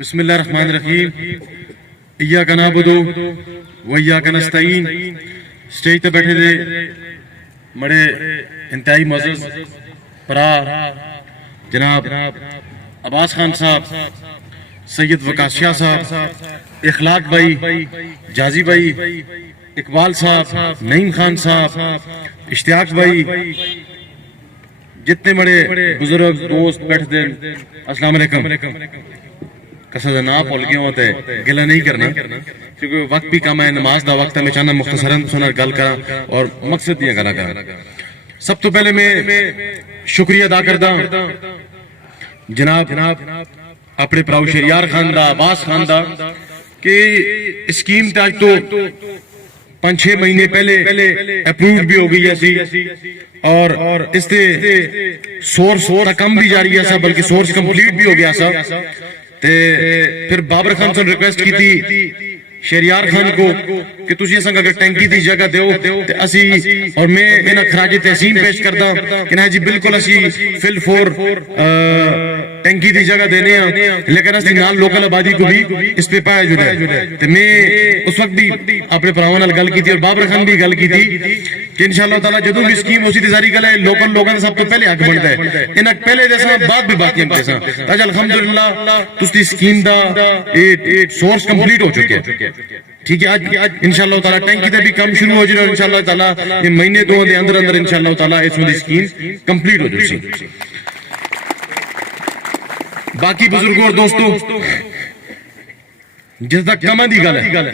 بسم اللہ الرحمن الرحیم ایاک نعبد و ایاک نستعین. سٹیج تے بیٹھے دے بڑے انتہائی معزز برا جناب عباس خان صاحب، سید وقاص شاہ صاحب، اخلاق بھائی، جازی بھائی، اقبال صاحب، نعیم خان صاحب، اشتیاق بھائی، جتنے بڑے بزرگ دوست بیٹھے دے السلام علیکم. کسا جناب بول گئے ہوتے گلہ نہیں کرنا کیونکہ وقت بھی کم ہے، نماز دا وقت ہے. میں چاہنا مختصراً سنا گل کرا اور مقصد دیا گلا کرا. سب تو پہلے میں شکریہ ادا کردا جناب اپنے پراؤ شہریار خان دا، عباس خان دا، کہ اسکیم تاج تو 5-6 مہینے پہلے اپرووڈ بھی ہو گئی ہے اور اس سے سورس کم بھی جاری ہے، بلکہ سورس کمپلیٹ بھی ہو گیا سا. پھر بابر خان سے ریکویسٹ کی تھی شہریار خان کو کہ تجھے اساں اگر ٹینکی دی جگہ دیو تے اسی، اور میں انہاں خراج تحسین پیش کردا کہ نا جی بالکل اسی فل فور ٹینکی دی جگہ دینے ہیں، لیکن اسی نال لوکل آبادی کو بھی اس پہ پایا جڑے. تے میں اس وقت بھی اپنے پراواں نال گل کی تھی اور بابر خان بھی گل کی تھی کہ انشاءاللہ تعالی جدوں بھی اسکیم اسی تے ساری گل ہے لوکل لوگاں سب تو پہلے حق بنتا ہے. انہاں پہلے دسنا بعد بھی باقی دسنا. اج الحمدللہ تس دی اسکیم دا سورس کمپلیٹ ہو چکے ہیں. ٹھیک ہے، آج انشاءاللہ تعالی ٹینکی تے بھی کام شروع ہو جائے اور انشاءاللہ تعالی یہ مہینے دو دے اندر انشاءاللہ تعالی اس دی اسکیم کمپلیٹ ہو جائے. باقی بزرگوں اور دوستو جس تک کما دی گل ہے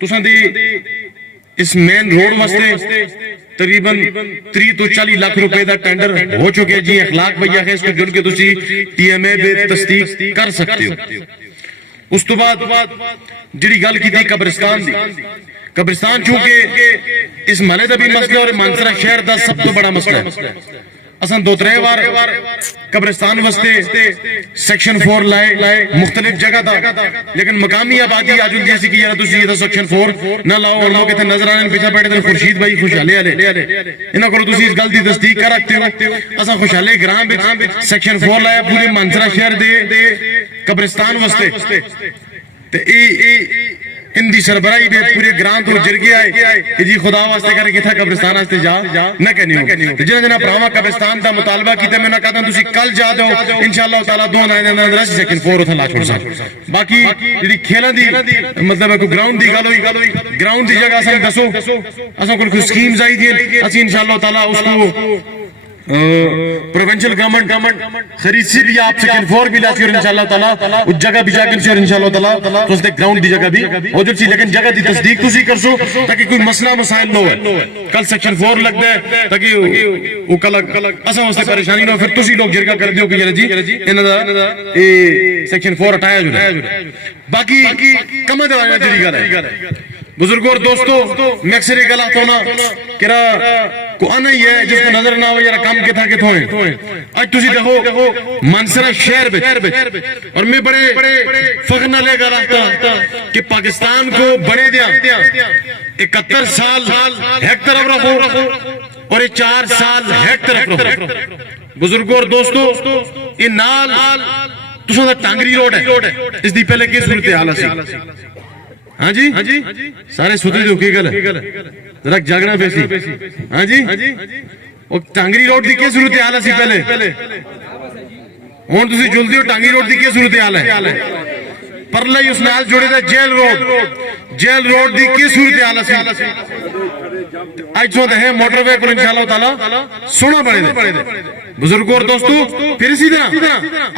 تساں دی اس مین روڈ واسطے تقریباً 30 تو 40 لاکھ روپے دا ٹینڈر ہو چکے جی. اخلاق بھیا ہے اس کو جن کے تسی ٹی ایم اے بے تصدیق کر سکتے ہو. اس تو بعد جڑی گل کی تھی قبرستان دی، قبرستان چونکہ اس محلے دا بھی مسئلہ اور مانسرا شہر دا سب تو بڑا مسئلہ ہے. اساں 2-3 بار قبرستان واسطے سیکشن 4 لائے مختلف جگہ دا، لیکن مقامی آبادی آج ان جیسی کہ یار تسی یہ سیکشن 4 نہ لاؤ اور لوگ اتنے نظر آنے پیچھے بیٹھے تھے. خورشید بھائی خوشحالے والے انہاں کو تسی اس گل دی تصدیق کر رکھتے ہو. اساں خوشحالے گرام وچ سیکشن 4 لایا پورے مانسرا شہر دے قبرستان واسطے. تے ان دی سربراہی دے پورے گرام تو جر گیا ہے کہ جی خدا واسطے کرے کہ تھا قبرستان واسطے جا نہ کہنی ہو. جنہاں جنہاں پراواں قبرستان دا مطالبہ کیتا میں نہ کہتا تسی کل جا دو انشاءاللہ تعالی 2 دن دے اندر سیکشن 4 اتھا لا چھوڑ سا. باقی جڑی کھیلاں دی مطلب ہے کوئی گراؤنڈ دی گل ہوئی، گراؤنڈ دی جگہ اساں دسو اساں کوئی سکیمز آئی دی اسی انشاءاللہ تعالی اس کو پروونشل گورنمنٹ خرید سے بھی آپ سیکشن 4 بھی لاتی اور انشاءاللہ تعالی اس جگہ بھی جا کر انشاءاللہ تعالی تو اس دے گراؤنڈ دی جگہ بھی ہو جائے. لیکن جگہ دی تصدیق تسی کر سو تاکہ کوئی مسئلہ مسائل نہ ہوئے. کل سیکشن 4 لگ دے تاکہ وہ کل اساں اس سے پریشانی نہ ہو پھر تسی لوگ جرگہ کر دیو کہ یار جی انہاں دا سیکشن 4 ہٹایا جائے. باقی کم دا جڑی گل ہے بزرگوں اور دوستو میں اکثر یہ گلا ہونا کہ کو آنا ہی ہے جس کو نظر نہ ہو یار کام کے تھا کہ تھوئیں. آج تسی دیکھو مانسرا شہر بچ اور میں بڑے فخر نہ لے گا رہتا کہ پاکستان کو بڑے دیا 71 سال ہیک طرف رکھو اور 4 سال ہیک طرف رکھو. بزرگوں اور دوستو یہ نال تساں دا ٹانگری روڈ ہے اس دی پہلے کی صورتحال سی. ہاں جی سارے سوتے جو کی گل ہے ذرا جاگنا پیسی. ہاں جی وہ ٹانگری روڈ دی کی صورتحال ہے سی پہلے ہن تسی جلدی ہو ٹانگری روڈ دی کی صورتحال ہے. پرلا ہی اس نال جڑے دا جیل روڈ دی کی صورتحال ہے سی. اج تو ہے موٹر وے کو انشاءاللہ تعالی سونا بڑے دے. بزرگوں اور دوستو پھر اسی طرح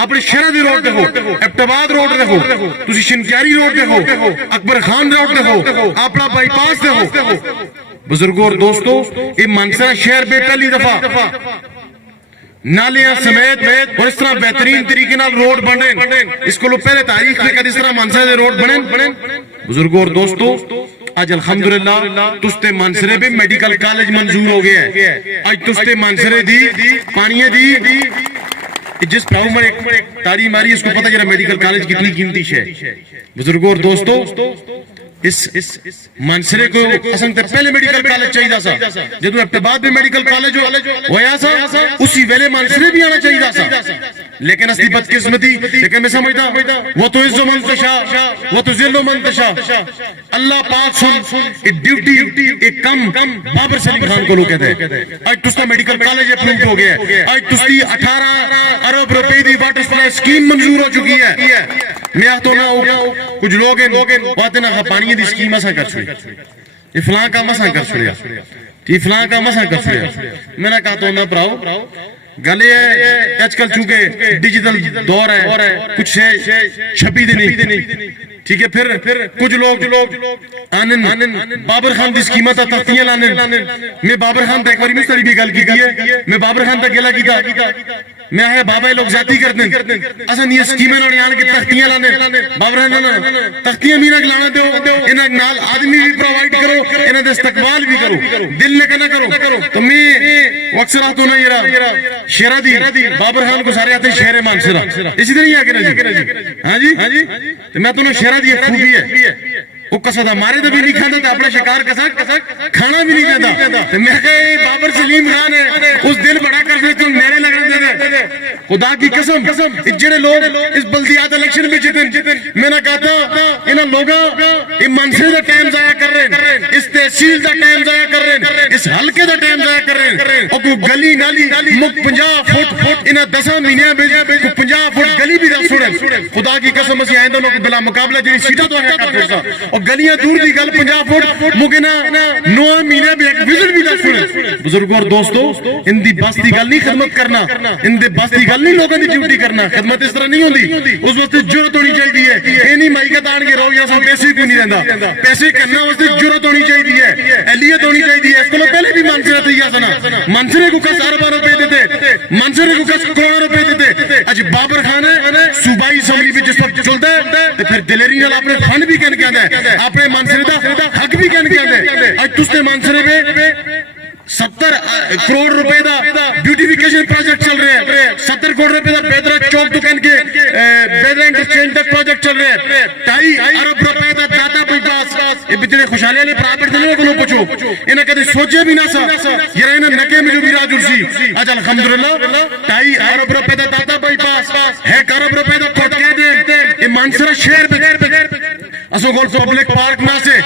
اپنے شہر دی روڈ دیکھو، ابٹاباد روڈ دیکھو، تسی شنکیاری روڈ دیکھو، اکبر خان روڈ دیکھو، اپنا بائی پاس دیکھو. بزرگوں اور دوستو یہ مانسرا شہر میں پہلی دفعہ نالیاں سمیت اور اس طرح بہترین طریقے نال روڈ بنے. اس کو پہلے تاریخ میں اس طرح مانسرا دے روڈ بنے. بزرگوں اور دوستو آج الحمدللہ تستے مانسرے بھی میڈیکل کالج منظور ہو گیا ہے. آج تستے مانسرے دی پانیے دی جس پراؤ میں ایک تاری ماری اس کو پتہ جرا میڈیکل کالج کتنی قیمتی ہے. بزرگوں اور دوستو اس منصرے کو اصل تے پہلے میڈیکل کالج چاہیے سا جدو ابتباد میں میڈیکل کالج ہویا سا اسی ویلے منصرے بھی آنا چاہیے سا لیکن اصلی بدقسمتی لیکن میں سمجھتا وہ تو عز و منتشا وہ تو ذل و منتشا اللہ پاک سن ایک ڈیوٹی ایک کم بابر سلیم خان کو لوگ کہتے ہیں آج تستا میڈیکل کالج اپروو ہو گیا ہے آج تستی 18 ارب روپے دی واٹر سپلائی سکیم منظور ہو چکی ہے میں آتو نہ کچھ لوگ باتیں نہ پانی دی سکیم اسا کر چھوڑی یہ فلاں کا مسا کر چھوڑیا یہ فلاں کا مسا کر چھوڑیا میں نے کہا تو نہ پراؤ گلے ہے آج کل چونکہ ڈیجیٹل دور ہے کچھ چھپی دے نہیں ٹھیک ہے پھر کچھ لوگ آنن بابر خان دی سکیمہ تا تختیاں لانن میں بابر خان تا ایک باری مستری بھی گل کی ہے میں بابر خان تا گلا کی تھا میں آیا بابا لوگ ذاتی کرتے ہیں اصلا یہ سکیمیں نوڑی آنے کے تختیاں لانے بابر خان تختیاں مینک لانا دو انہاں نال آدمی بھی پرووائیڈ کرو انہاں دے استقبال بھی کرو دل لے کے نہ کرو تو میں اکثر آتو نا یہ شیرہ دی بابر خان کو سارے آتے ہیں شہر مانسرہ اسی طرح نہیں آگے نا ہاں جی تو میں تو نا شیرہ دی ایک خوبی ہے وہ قصدہ مارے تو بھی نہیں کھانا تھا اپنا شکار کھانا بھی نہیں دیتا تو میں کہے بابر سلیم خان ہے اس دل بڑا کر سے تم میرے لگ رہے تھے خدا کی قسم جڑے لوگ اس بلدیات الیکشن میں جتن میں نے کہا تھا انہاں لوگاں یہ منصرے دا ٹائم ضائع کر رہے ہیں اس تحصیل دا ٹائم ضائع کر رہے ہیں اس حلقے دا ٹائم ضائع کر رہے ہیں اور کوئی گلی نالی مک 50 فٹ انہاں 10 مہینے میں 50 فٹ گلی بھی نہ سوڑیں خدا کی قسم اسی آئندہ لوگ بلا مقابلہ جی سیٹا تو ہے کرتے سا اور گلیاں دور دی گل 50 فٹ مگنا 9 مہینے میں ایک وزٹ بھی نہ سوڑیں بزرگوں اور دوستو ان دی بس دی گل نہیں خدمت کرنا ان دی بس دی گل نہیں لوگوں دی ڈیوٹی کرنا خدمت اس طرح نہیں ہوندی اس وقت جرت ہونی چاہیے یہ نہیں مائی کا تان کے رو یا سب پیسے کیوں نہیں رہندا پیسے کرنا اس جرت ہونی چاہیے اہلیت ہونی چاہیے اس کو پہلے بھی منصرے تھے یا سنا منصرے کو کس اربوں روپے دیتے منصرے کو کس کروڑوں روپے دیتے اج بابر خان ہے صوبائی اسمبلی میں جس وقت چلتا ہے تو پھر دلیری نال اپنے فنڈ بھی کہن کے آندا ہے اپنے منصرے دا حق بھی کہن کے آندا ہے اج تستے منصرے میں 70 کروڑ روپے دا بیوٹیفیکیشن پروجیکٹ چل رہے ہیں 70 کروڑ روپے دا بیدرہ چوک تو کہن کے بیدرہ انٹرچینج تک پروجیکٹ چل رہے ہیں 2.5 ارب روپے دا داتا بائی پاس یہ بچنے خوشحالی علی پراپرٹی دنے کو لوگ پچھو انہیں کہتے سوچے بھی نہ سا یہ رہنا نکے میں جو بھی راج ارسی آج الحمدللہ 2.5 ارب روپے دا داتا بائی پاس 1 ارب روپے دا کوٹ کہہ دیں یہ منصرہ شہر پہ اسو گول پبلک پارک نہ سے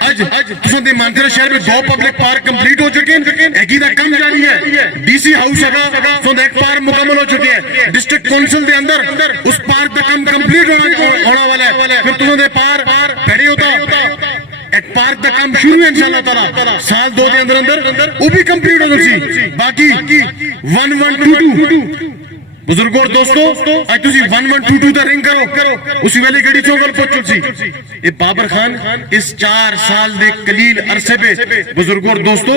آج تسوں دے منصرہ شہر میں 2 پبلک پارک کمپلیٹ ہو چکے ہیں ایک ہی دا کم جاری ہے ڈی سی ہاؤس ہے سو ایک پارک مکمل ہو چکے ہیں ڈسٹرکٹ کونسل دے اندر اس پارک دا کم کمپلیٹ ہونا والا ہے پھر تسوں دے پار پیڑی ہوتا ایک پارک دا کام شروع ہے انشاءاللہ تعالی سال 2 دے اندر وہ بھی کمپلیٹ ہو سی باقی 1122 بزرگوں اور دوستو آج تسی 1122 دا رنگ کرو اسی ویلے گڑی چوکل پہنچل سی یہ بابر خان اس 4 سال دے قلیل عرصے پہ بزرگوں اور دوستو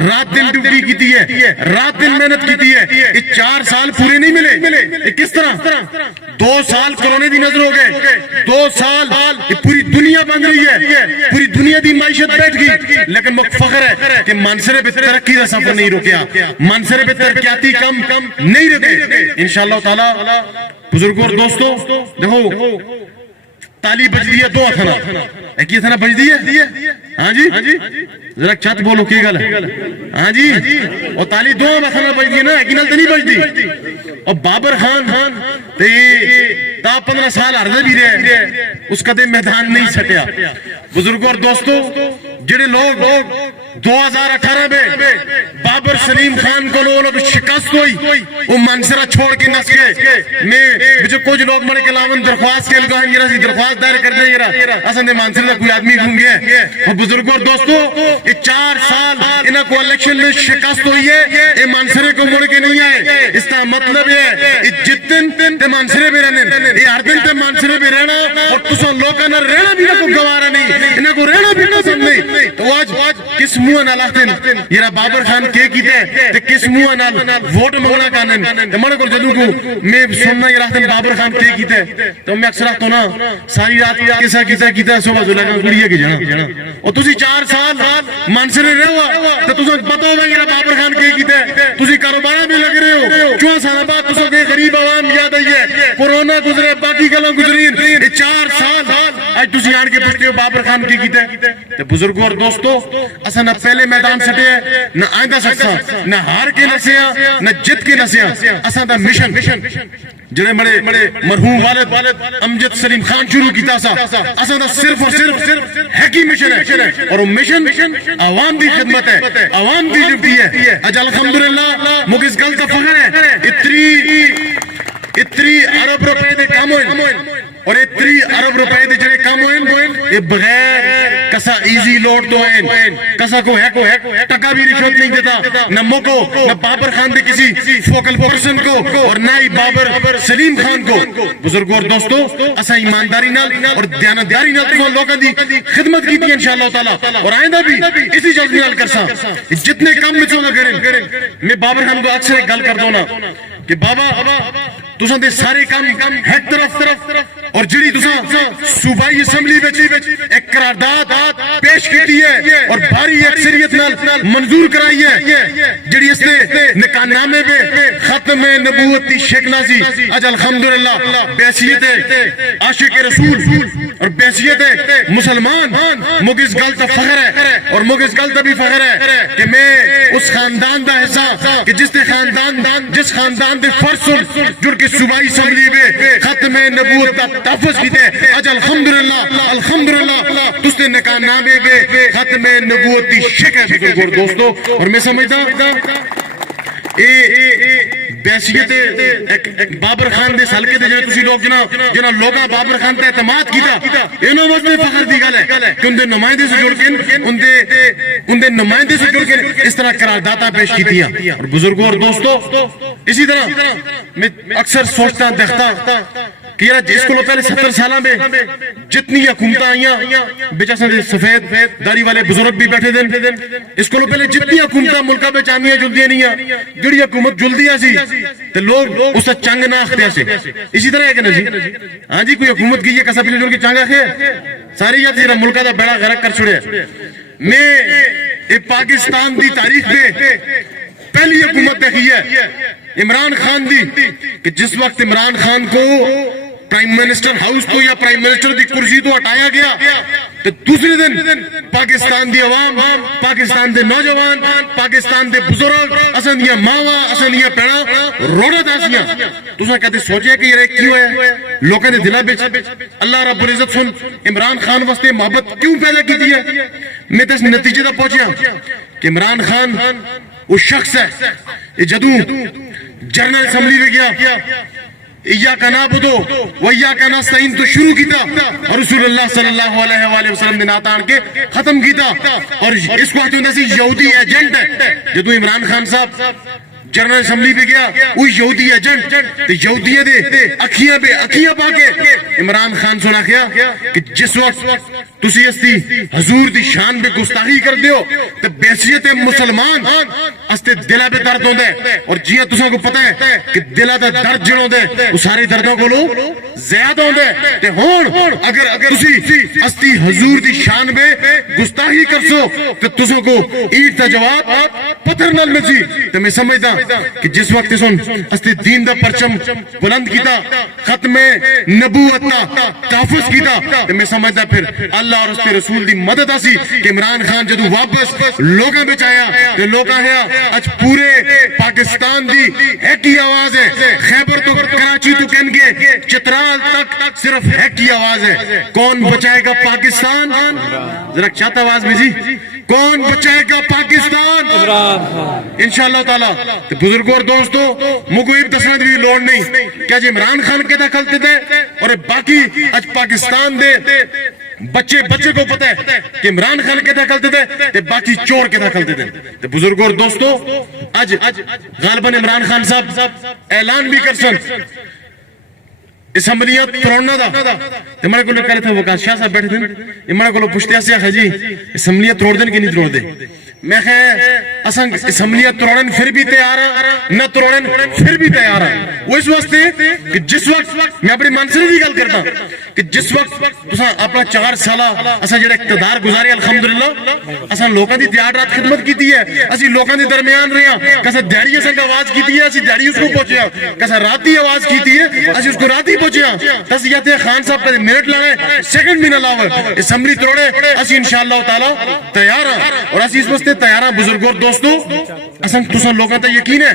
رات دن ڈیوٹی کیتی ہے رات دن محنت کیتی ہے یہ 4 سال پورے نہیں ملے یہ کس طرح 2 سال کرونے دی نظر ہو گئے 2 سال یہ پوری دنیا بن رہی ہے پوری دنیا دی معیشت بیٹھ گئی لیکن مجھ فخر ہے کہ منصرے پہ ترقی دا سفر نہیں رکیا منصرے پہ ترقیاتی کم نہیں رکے انشاءاللہ تعالی بزرگوں اور دوستو دیکھو تالی بج دی ہے 2 اتھنا ایک یہ اتھنا بج دی ہے ہاں جی ذرا چھت بولو کی گل ہے ہاں جی اور تالی 2 اتھنا بج دی ہے نا ایک نال تو نہیں بج دی اور بابر خان تا 15 سال عرضے بھی رہے اس کا دے میدان نہیں سٹیا بزرگوں اور دوستو جڑے لوگ 2018 میں بابر سلیم خان کو لوگوں تو شکست ہوئی وہ منصرہ چھوڑ کے نس گئے میں جو کچھ لوگ مڑے کے لاون درخواست کے لگاں یہ سی درخواست دائر کر دیں یہ اصل منصرہ کوئی آدمی گھوم گیا اور بزرگوں اور دوستو یہ 4 سال انہاں کو الیکشن میں شکست ہوئی ہے یہ منصرے کو مڑ کے نہیں آئے اس کا مطلب ہے یہ جتن تے منصرے پہ رہنے یہ ہر دن تے منصرے پہ رہنا اور تسوں لوگاں نہ رہنا بھی نہ کو گوارا نہیں انہاں کو رہنا بھی پسند نہیں تو آج کس منہ نال آخدن یہ بابر خان کے کیتے تے کس منہ نال ووٹ منگنا کانن تے مڑ کو جدوں کو میں سننا یہ آخدن بابر خان کے کیتے تو میں اکثر تو نا ساری رات کیسا کیتا صبح زلہ گڑیے کے جانا اور تسی 4 سال منصرے رہو تے تسوں پتہ ہوگا یہ بابر خان کے کیتے تسی کاروبار میں لگ رہے ہو 4 سال بعد تسوں کے غریب عوام یاد آئی ہے کورونا گزرے باقی گلاں گزرین یہ 4 سال آج تسی آن کے پوچھتے ہو بابر خان کی کیتا ہے. تے بزرگوں اور دوستو اسا نہ پہلے میدان سٹے نہ آئندہ سٹسا نہ ہار کے نسیا نہ جت کے نسیا. اسا دا مشن جڑے بڑے مرحوم والد امجد سلیم خان شروع کیتا سا اسا دا صرف اور صرف حقی مشن ہے اور وہ مشن عوام دی خدمت ہے عوام دی ڈیوٹی ہے. اج الحمدللہ مگس گل دا فخر ہے اتری ارب روپے دے کام ہوئے اور اتری ارب روپے دے جڑے کام ہوئے یہ بغیر کسا ایزی لوڈ تو ہیں کسا کو ہے ٹکا بھی رشوت نہیں دیتا نہ موکو نہ بابر خان دے کسی فوکل پرسن کو اور نہ ہی بابر سلیم خان کو. بزرگوں اور دوستو اسا ایمانداری نال اور دیانتداری نال تو لوگاں دی خدمت کیتی انشاءاللہ تعالی اور آئندہ بھی اسی جذبے نال کرسا جتنے کم میں چوگا کریں. میں بابر خان کو اکثر ایک گل کر دوں نا کہ بابا تساں دے سارے کام ایک طرف اور جڑی تساں صوبائی اسمبلی وچ ایک قرارداد پیش کیتی ہے اور بھاری اکثریت نال منظور کرائی ہے جڑی اس نے نکاح نامے پہ ختم نبوت دی شکنا سی. اج الحمدللہ بحیثیت عاشق رسول اور بحیثیت مسلمان مگس گل تا فخر ہے اور مگس گل تا بھی فخر ہے کہ میں اس خاندان دا حصہ کہ جس خاندان دے فرض جڑ کے صوبائی اسمبلی میں ختم نبوت دا تحفظ کیتے. اج الحمدللہ تس نے نکاح نامے پہ ختم نبوت دی شک ہے بزرگوں دوستو. اور میں سمجھتا بحیثیت بابر خان دے حلقے دے جو تسی لوگ جنا لوگاں بابر خان تے اعتماد کیتا انہوں واسطے فخر دی گل ہے کہ ان دے نمائندے سے جڑ کے ان دے نمائندے سے جڑ کے اس طرح قرارداداں پیش کیتیاں. اور بزرگوں اور دوستو اسی طرح میں اکثر سوچتا دیکھتا کہ یار اس کو پہلے 70 سالہ میں جتنی حکومتیں آئیاں بچہ دے سفید داری والے بزرگ بھی بیٹھے دن اس کو پہلے جتنی حکومتیں ملکہ بچ آنیاں جلدیاں نہیں جڑی حکومت جلدیاں سی تو لوگ اس سے چنگ نہ اختیار سے. اسی طرح ہے کہ نہیں ہاں جی کوئی حکومت کی یہ کسا پہلے جڑ کے چنگ آخے ساری یاد زیرہ ملکہ دا بڑا غرق کر چھوڑے. میں پاکستان دی تاریخ میں پہلی حکومت دیکھی ہے عمران خان دی کہ جس وقت عمران خان کو پرائم منسٹر ہاؤس تو یا پرائم منسٹر دی کرسی تو ہٹایا گیا تو دوسرے دن پاکستان دی عوام پاکستان دے نوجوان پاکستان دے بزرگ اسن دیا ماوا اسن دیا پیڑا روڑا داسیاں تساں کہتے سوچیا کہ یہ کیوں ہے لوگوں نے دلہ بچ اللہ رب العزت سن عمران خان واسطے محبت کیوں پیدا کی دی ہے. میں تو اس نتیجے دا پہنچیا کہ عمران خان وہ شخص ہے جدوں جنرل اسمبلی میں گیا ایاک نعبدو و ایاک نستعین تو شروع کیتا اور رسول اللہ صلی اللہ علیہ وآلہ وسلم نے نعت آن کے ختم کیتا. اور اس کو ہاتھوں سی یہودی ایجنٹ ہے جدو عمران خان صاحب جنرل اسمبلی پہ گیا وہ یہودی ایجنٹ تو یہودیہ دے اکھیاں پہ اکھیاں پا کے عمران خان سنا کیا کہ جس وقت تسی استی حضور دی شان پہ گستاخی کر دیو تو بحیثیت مسلمان استے دلہ پہ درد ہوندے اور جیہ تساں کو پتہ ہے کہ دلہ دا درد جڑ ہوندے وہ سارے دردوں کو لو زیادہ ہوندے تے ہون اگر تسی استی حضور دی شان پہ گستاخی کر سو تو تساں کو ایٹ تا جواب پتھر نال ملسی. تو میں سمجھتا کہ جس وقت سن استے دین دا پرچم بلند کیتا ختم نبوت دا تحفظ کیتا تو میں سمجھتا پھر اللہ اور اس کے رسول دی مدد آسی کہ عمران خان جدو واپس لوگاں بچ آیا تو لوگاں ہے اج پورے پاکستان دی ایک ہی آواز ہے خیبر تو کراچی تو کہن گے چترال تک صرف ایک ہی آواز ہے کون بچائے گا پاکستان ذرا چاہتا آواز میں جی کون بچائے گا پاکستان انشاءاللہ تعالی. بزرگوں اور دوستو مگوئیب دسنا دی لوڑ نہیں کیا جی عمران خان کے داخل تھے اور باقی اج پاکستان دے بچے کو پتہ ہے کہ عمران خان کے داخل تھے باقی چور کے داخل تھے. بزرگوں اور دوستو اج غالباً عمران خان صاحب اعلان بھی کر سن اسمبلیاں تروڑنا دا ہمارے کو لوگ کہہ رہے تھے وقاص شاہ صاحب بیٹھے تھے ہمارے کو لوگ پوچھتے ہیں جی اسمبلیاں تروڑ دیں کہ نہیں تروڑ دیں میں اساں اسمبلیاں توڑن پھر بھی تیار ہیں نہ توڑن پھر بھی تیار ہیں. وہ اس واسطے کہ جس وقت میں اپنی منصری کی گل کرتا کہ جس وقت تساں اپنا 4 سالہ اساں جڑا اقتدار گزارے الحمدللہ اساں لوکاں دی دیہڑ رات خدمت کیتی ہے, اسی لوکاں دے درمیان رہے ہیں, کسا دیہڑی اساں آواز کیتی ہے اسی دیہڑی اس کو پہنچیا, کسا راتی آواز کیتی ہے اسی اس کو راتی پہنچیا. تس یہ تے خان صاحب کا منٹ لانے سیکنڈ بھی نہ لاوے اسمبلی توڑے اسی انشاءاللہ تعالی تیار ہیں. اور اسی اس واسطے تیار ہیں بزرگوں اور دوستو اساں تساں لوکاں تے یقین ہے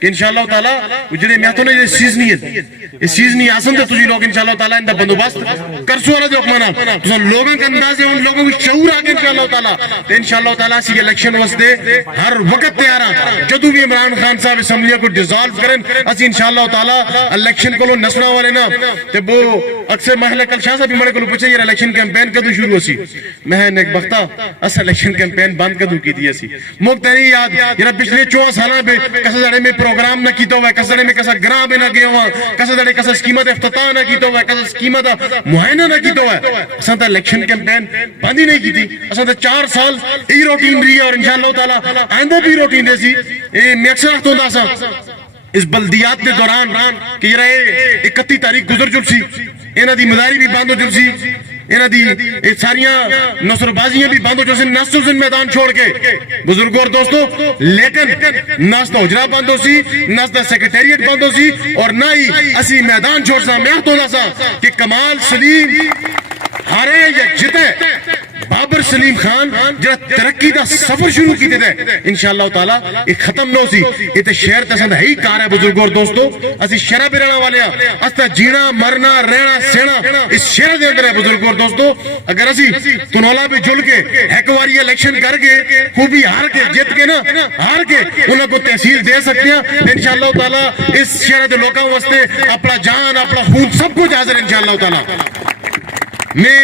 کہ انشاءاللہ تعالی جڑے میں تو یہ چیز نہیں ہے اس چیز نہیں آسن تے تسی لوگ انشاءاللہ تعالی ان دا بندوبست کرسو والا جو حکمانا تساں لوگوں کا انداز ہے ان لوگوں کو شعور آ کے انشاءاللہ تعالی تے انشاءاللہ تعالی اسی الیکشن واسطے ہر وقت تیار ہیں. جدوں بھی عمران خان صاحب اسمبلی کو ڈیزالو کرن اسی انشاءاللہ تعالی الیکشن کو نسنا والے نا تے وہ اکثر محلہ کل شاہ صاحب بھی مڑے کو پوچھے یہ الیکشن کیمپین کدوں شروع ہوسی, میں نیک بختہ اس الیکشن کیمپین بند کدوں کی دی اسی موقع نہیں یاد یہ پچھلے 4 سالاں میں کسا زڑے میں پروگرام نہ کیتا ہوا, کسا میں کسا گراں میں نہ گیا ہوا, کسا زڑے کسا سکیمت افتتاح نہ کیتا ہوا, کسا سکیمت معائنہ نہ کیتا ہوا. اساں تے الیکشن کیمپین بند ہی نہیں کیتی. اساں تے 4 سال ای روٹین رہی اور انشاءاللہ تعالی آئندہ بھی روٹین دے سی. میں اکثر وقت ہوندا سا اس بلدیات کے دوران کہ یہ رہے 31 تاریخ گزر جل سی, انہاں دی مداری بھی بند ہو جل سی, انہاں دی ساریاں نصر بازیاں بھی بند ہو جل سی, نس چل سن میدان چھوڑ کے بزرگوں اور دوستو. لیکن نس دا حجرہ بند ہو سی, نس دا سیکریٹریٹ بند ہو سی, اور نہ ہی اسی میدان چھوڑ سا. میں تو سا کہ کمال سلیم ہارے یا جتے بابر سلیم خان جڑا ترقی دا سفر شروع کی دے انشاءاللہ تعالی ایک ختم نہ سی. یہ تے شہر تے سند ہے ہی کار ہے بزرگوں اور دوستو. اسی شہر پہ رہنا والے ہیں, استا جینا مرنا رہنا سینا اس شہر دے اندر ہے بزرگوں اور دوستو. اگر اسی تنولا پہ جل کے ایک واری الیکشن کر کے خوبی ہار کے جیت کے نا ہار کے انہاں کو تحصیل دے سکتے ہیں انشاءاللہ تعالی. اس شہر دے لوکاں واسطے اپنا جان اپنا خون سب کچھ حاضر انشاءاللہ تعالی. میں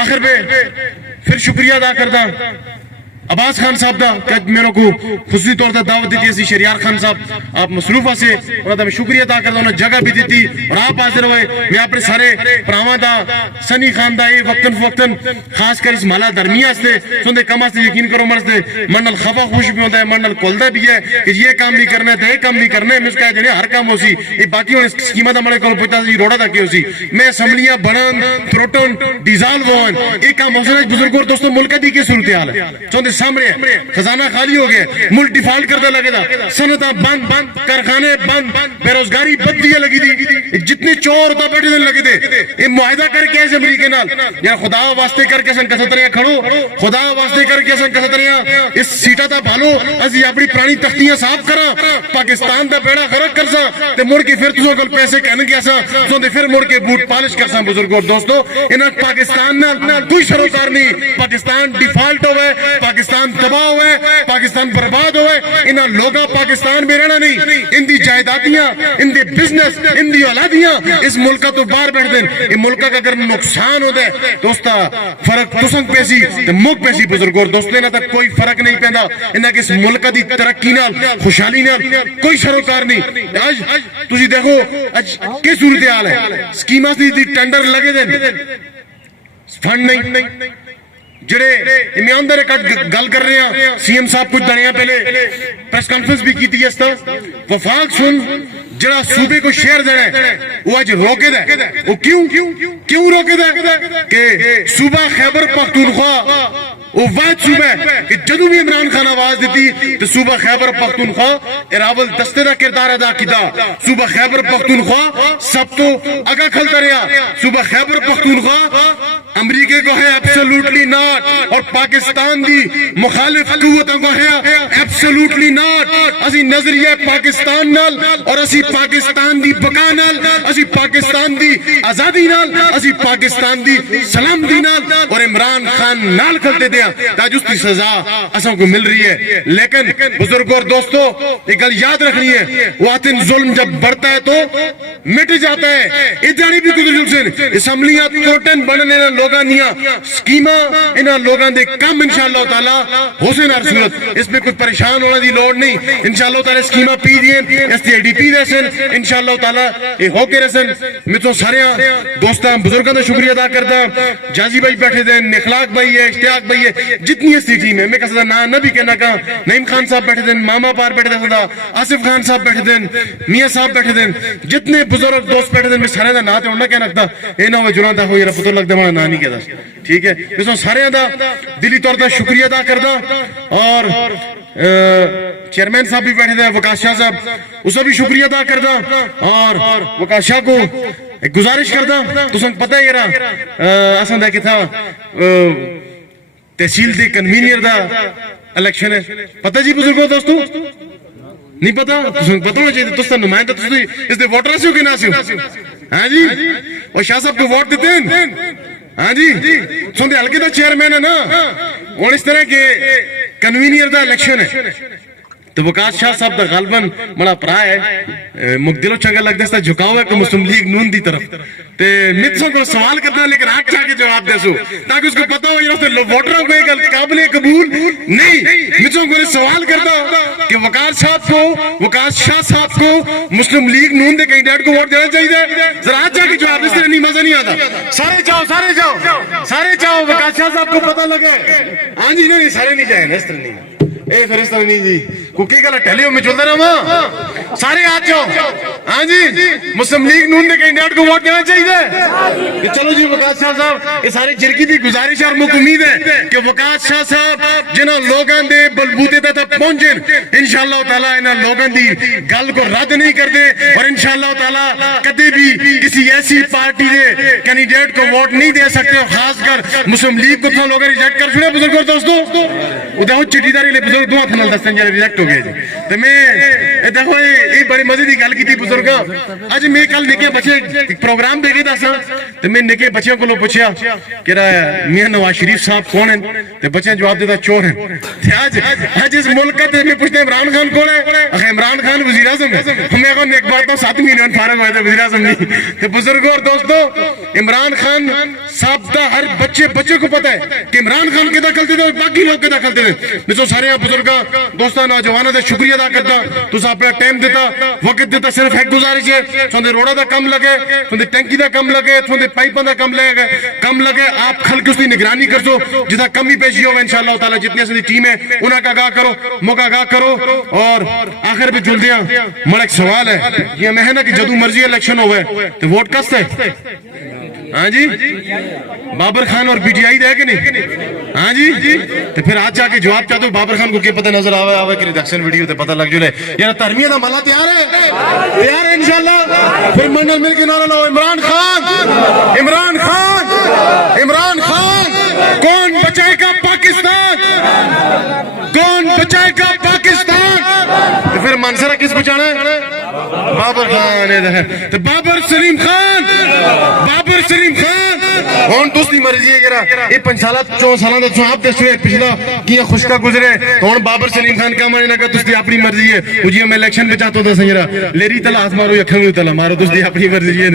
آخر پہ پھر شکریہ ادا کرتا عباس خان صاحب دا کہ میرے کو خصوصی طور پر دعوت دیتی ہے. شریار خان صاحب آپ مصروفہ سے انہوں نے شکریہ ادا کرتا, انہوں نے جگہ بھی دیتی اور آپ حاضر ہوئے. میں اپنے سارے پراواں دا سنی خان دا وقتاً فوقتاً خاص کر اس مالا درمیہ سے سندے کما سے یقین کرو مرستے منل خفا خوش بھی ہوتا ہے, منل کولدہ بھی ہے کہ یہ کام بھی کرنا ہے, یہ کام بھی کرنا ہے. میں اس کا جنہیں ہر کام ہو سی یہ باقی ہونے سکیمہ دا ملے کول پوچھتا سی روڑا دا کی ہو سی. میں اسمبلیاں بڑھن تھروٹن ڈیزال وان ایک کام ہو سنا بزرگوں اور دوستوں ملک دی کی صورتحال ہے چوندے سامنے خزانہ خالی ہو گیا, ملک ڈیفالٹ کرتا لگے دا, صنعتاں بند, کارخانے بند, بیروزگاری بدلیاں لگی دی, جتنے چور ہوتا بیٹھے دن لگے دے. یہ معاہدہ کر کے ایسے امریکہ نال یا خدا واسطے کر کے سن کسطریاں کھڑو, خدا واسطے کر کے سن کسطریاں اس سیٹا تا بھالو ازی اپنی پرانی تختیاں صاف کرا, پاکستان دا بیڑا غرق کرسا تے مڑ کے پھر تسوں کل پیسے کہنے گیا سا سن دے پھر مڑ کے بوٹ پالش کرسا. بزرگوں اور دوستو انہاں پاکستان نال کوئی سروکار نہیں, پاکستان ڈیفالٹ ہوئے, پاکستان تباہ ہوئے, پاکستان برباد ہوئے. انہاں لوگاں پاکستان میں رہنا نہیں, ان دی جائیدادیاں, ان دی بزنس, ان دی اولادیاں اس ملکہ تو باہر بیٹھ دیں. یہ ملکہ کا اگر نقصان ہو دے دوستا فرق تسنگ پیسی تے مک پیسی. بزرگوں اور دوستوں انہاں تک کوئی فرق نہیں پیندا, انہاں کس ملکہ دی ترقی نال خوشحالی نال کوئی سروکار نہیں. آج تسی دیکھو آج کی صورتحال ہے, سکیماں دی ٹینڈر لگے دیں, فنڈ نہیں. جڑے امیان دے ریکارڈ گل کر رہے ہیں سی ایم صاحب کچھ دنیا پہلے پریس کانفرنس بھی کی تھی اس طرح وفاق سن جڑا صوبے کو شیئر دینا ہے وہ آج روکے دے. وہ کیوں روکے دے کہ صوبہ خیبر پختونخوا وہ واحد صوبہ ہے کہ جدو بھی عمران خان آواز دیتی تو صوبہ خیبر پختونخوا اراول دستے دا کردار ادا کیتا. صوبہ خیبر پختونخوا سب تو اگا کھلتا رہا. صوبہ خیبر پختونخوا امریکہ کو ہے ایبسولوٹلی ناٹ, اور پاکستان دی مخالف قوتوں کو ہے ایبسولوٹلی ناٹ. اسی نظریہ پاکستان نال اور اسی پاکستان دی بقا نال, اسی پاکستان دی آزادی نال, اسی پاکستان دی سلامتی نال اور عمران خان نال کھلتے دیا تاج اس کی سزا اساں کو مل رہی ہے. لیکن بزرگوں اور دوستو ایک گل یاد رکھنی ہے, واتن ظلم جب بڑھتا ہے تو مٹ جاتا ہے. ادھاری بھی کچھ اسمبلیاں توٹن بڑھنے لوگاں دیاں سکیماں انہاں لوگاں دے کم انشاءاللہ تعالی حسن ہر صورت اس میں کوئی پریشان ہونا دی لوڑ نہیں انشاءاللہ تعالی سکیماں پی دیں اس دی ADP دے سن انشاءاللہ تعالی اے ہو کے رسن میں تو سارے دوستاں بزرگاں دا شکریہ ادا کردا جازی بھائی بیٹھے دیں اخلاق بھائی ہے اشتیاق بھائی ہے جتنی اس ٹیم ہے میں کہتا نا نہ بھی کہنا کہا نعیم خان صاحب بیٹھے دیں ماما پار بیٹھے دیں آصف خان صاحب بیٹھے دیں میاں صاحب بیٹھے دیں جتنے بزرگ دوست بیٹھے دیں میں سارے دا نا تے ہونا کہنا کہتا اے نہ ہوئے جنہاں دا ہوئی رہا پتر لگ دے مانا نا نہیں کہتا ٹھیک ہے میں تو سارے دا دلی طور دا شکریہ ادا کردا اور چیئرمین صاحب بھی بیٹھے دیں وقاص شاہ صاحب اسے بھی شکریہ ادا کردا اور وقاص شاہ کو ایک گزارش کردا تو سنگ پتہ ہے یرا اساں دا کہ تھا تحصیل دے کنوینئر دا الیکشن ہے پتہ جی بزرگوں دوستو نہیں پتہ تو سنگ پتہ ہونا چاہیے تو سن نمائندہ تو اس دے ووٹر سے ہو کہ نہ سے ہاں جی اور شاہ صاحب کو ووٹ دیتے ہیں ہاں جی سن دے حلقے دا چیئرمین ہے نا اور اس طرح کے کنوینئر دا الیکشن ہے تو وقاص شاہ صاحب دا غالباً بڑا پرا ہے مقدلو چنگا لگ دستا جھکاؤ ہے کہ مسلم لیگ نون دی طرف تے متسوں کو سوال کرتا ہے لیکن آگ چاہ کے جواب دے سو تاکہ اس کو پتا ہو یہ ووٹروں کو ایک قابل قبول نہیں متسوں کو سوال کرتا کہ وقاص شاہ صاحب کو مسلم لیگ نون دے کینڈیڈیٹ کو ووٹ دینا چاہیے ذرا آج چاہ کے جواب اس طرح نہیں مزہ نہیں آتا سارے چاہو وقاص شاہ صاحب کو پتا لگا ہاں جی نہیں سارے نہیں جائیں اس طرح نہیں اے فرشتہ نہیں جی کوکی گلا ٹھیلی ہو میں چلتا رہا ماں سارے آج جاؤ ہاں جی مسلم لیگ نون دے کینڈیڈیٹ کو ووٹ دینا چاہیے چلو جی وقاص شاہ صاحب یہ ساری جرکی دی گزارش اور مجھے امید ہے کہ وقاص شاہ صاحب جنہاں لوگاں دے بلبوتے تک پہنچیں انشاءاللہ تعالیٰ انہاں لوگاں دی گل کو رد نہیں کر دے اور انشاءاللہ تعالیٰ کدے بھی کسی ایسی پارٹی دے کینڈیڈیٹ کو ووٹ نہیں دے سکتے خاص کر مسلم لیگ کو تو لوگوں ریجیکٹ کر چھوڑے بزرگ اور دوستو ادھا چٹی داری لے بزرگ دو ہاتھ نال دستن جارے ریجیکٹ ہو گئے جی تو میں دیکھو یہ بڑی مزے دی گل کی تھی بزرگاں آج میں کل نکے بچے پروگرام دے گئے تھا تو میں نکے بچیوں کو لو پوچھیا کہ میاں نواز شریف صاحب کون ہیں تو بچے جواب دیتا چور ہیں آج اس ملک کا میں پوچھتے ہیں عمران خان کون ہے عمران خان وزیر اعظم ہے ہمیں کون ایک بار تو 7 مہینے فارغ ہوئے تھے وزیر اعظم نہیں تو بزرگوں اور دوستو عمران خان صاحب دا ہر بچے کو پتا ہے کہ عمران خان کدا کھلتے تھے اور باقی لوگ کدا کھلتے تھے میں تو سارے بزرگاں دوستاں نوجوانوں دا شکریہ ادا کرتا تو اپنا ٹائم دیتا وقت دیتا صرف ایک گزارش ہے سوندے روڑا دا کم لگے سوندے ٹینکی دا کم لگے سوندے پائپاں دا کم لگے آپ کھل کے اس کی نگرانی کر سو جدا کمی پیشی ہوگا انشاءاللہ تعالی جتنے سے ٹیم ہے انہاں کا آگاہ کرو موقع آگاہ کرو اور آخر پہ جل دیا مڑا ایک سوال ہے یہ میں ہے نا کہ جدو مرضی الیکشن ہوئے تو ووٹ کس ہے ہاں جی بابر خان اور پی ٹی آئی دے کہ نہیں ہاں جی تو پھر آج جا کے جواب چاہتے ہو بابر خان کو کیا پتہ نظر آوے کہ ریڈکشن ویڈیو تے پتہ لگ جلے یار ترمیہ دا ملا تیار ہے انشاءاللہ پھر منڈل مل کے نعرہ لاؤ عمران خان کون بچائے گا پاکستان تو پھر منصرہ کس بچانا ہے بابر خان ہے بابر سلیم خان ہون دوسری مرضی ہے گرا یہ 5 سالہ 4 سالہ دا چواب دے سوئے پچھلا کیا خوشکا گزرے ہون بابر سلیم خان کا مانے لگا دوسری اپنی مرضی ہے مجھے میں الیکشن پہ چاہتا ہوں سنجرہ لیری تلا ہاتھ مارو یا کھنگو تلا مارو دوسری اپنی مرضی ہے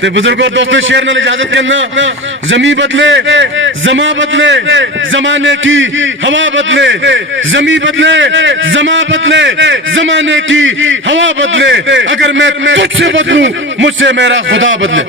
تے بزرگوں اور دوستوں شیئر نال اجازت کرنا زمین بدلے زماں بدلے زمانے کی ہوا بدلے زمین بدلے زماں بدلے زمانے کی ہوا بدلے اگر میں تجھ سے بدلوں مجھ سے میرا خدا بدلے